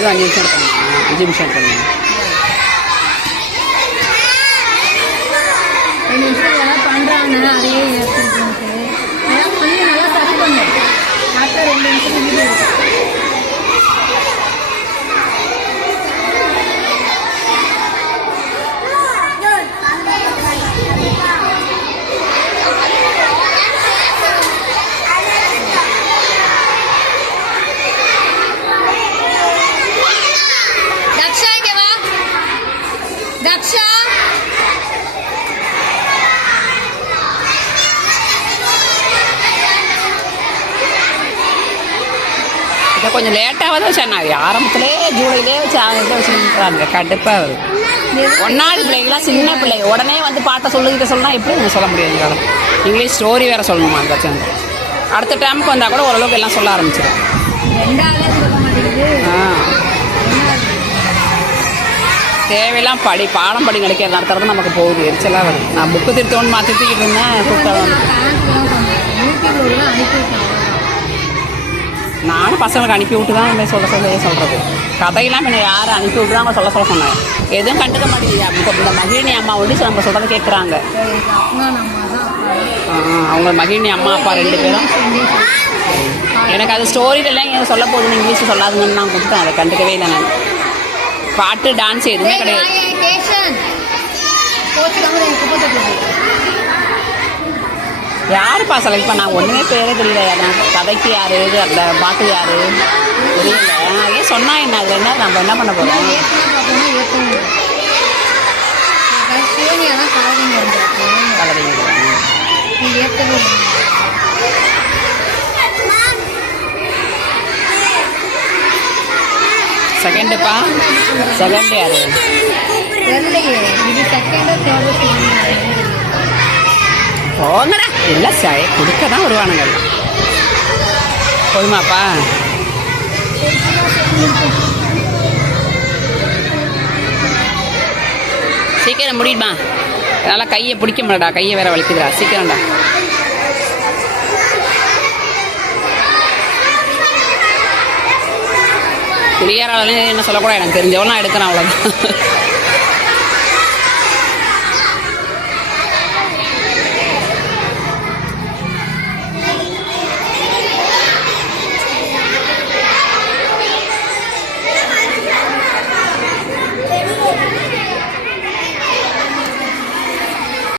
இது 5 நிமிஷம் எடுக்கணும். 5 நிமிஷம் எடுக்கணும். 2 நிமிஷம் பண்ணுறாங்க. அதையே எடுத்துக்கிட்டு பண்ணி நல்லா சரி பண்ணேன். டாக்டர் 2 நிமிஷம் வீடியோ இருக்கு. தக்ஷா இதை கொஞ்சம் லேட்டாக தான் வச்சாங்க. ஆரம்பத்திலே ஜூலையிலே வச்சுருக்காங்க. கடுப்பாக வரும். 1வது பிள்ளைங்களாம் சின்ன பிள்ளை உடனே வந்து பாட்டை சொல்லு இதை சொன்னால் எப்படி நீங்கள் சொல்ல முடியாது. இங்கிலீஷ் ஸ்டோரி வேறு சொல்லணுமா அந்த சேர்ந்து அடுத்த டைமுக்கு வந்தால் கூட ஓரளவுக்கு எல்லாம் சொல்ல ஆரம்பிச்சிடும். தேவையெல்லாம் பாடம் படி கிடைக்கிறது நடத்துறது நமக்கு போகுது. எரிச்சலாக வருது. நான் புக்கு திருத்தோன்னு மாற்றிக்கிட்டு இருந்தேன். கூப்பிட்டு நானும் பசங்களுக்கு அனுப்பி விட்டு தான் இந்த சொல்கிறது. கதையெல்லாம் பின்ன யாரும் அனுப்பி விட்டு தான் அவங்க சொல்ல சொன்னாங்க. எதுவும் கண்டுக்க மாட்டேங்குது. இந்த மகிழினி அம்மா வந்து நம்ம சொல்கிறத கேட்குறாங்க. அவங்க மகிழினி அம்மா அப்பா 2 பேரும். எனக்கு அது ஸ்டோரியிலலாம் ஏன் சொல்ல போகுதுன்னு இங்கிலீஷ் சொல்லாதுங்கன்னு நான் கொடுத்தேன். அதை கண்டுக்கவே இல்லை. நான் பாட்டு டான்ஸ் எதுவுமே கிடையாது. யாருப்பா செலக்ட் பண்ணாங்க? ஒன்றுமே பேரே தெரியல. கதைக்கு யாரு அந்த பாட்டு யாரு தெரியல. ஏன் சொன்னா என்ன? அது என்ன நம்ம என்ன பண்ண போகிறோம்? செகண்டுப்பா செகண்ட் யாரு? போங்கடா எல்லாம் கொடுக்க தான் வருவானுங்க. போதுமாப்பா? சீக்கிரம் முடியுமா? அதனால் கையை பிடிக்க முடியடா. கையை வேற வலிக்குதுடா. சீக்கிரம்டா. குளியாராலும் என்ன சொல்லக்கூடாது. எனக்கு தெரிஞ்சவெல்லாம் எடுக்கிறேன். அவ்வளோதான்.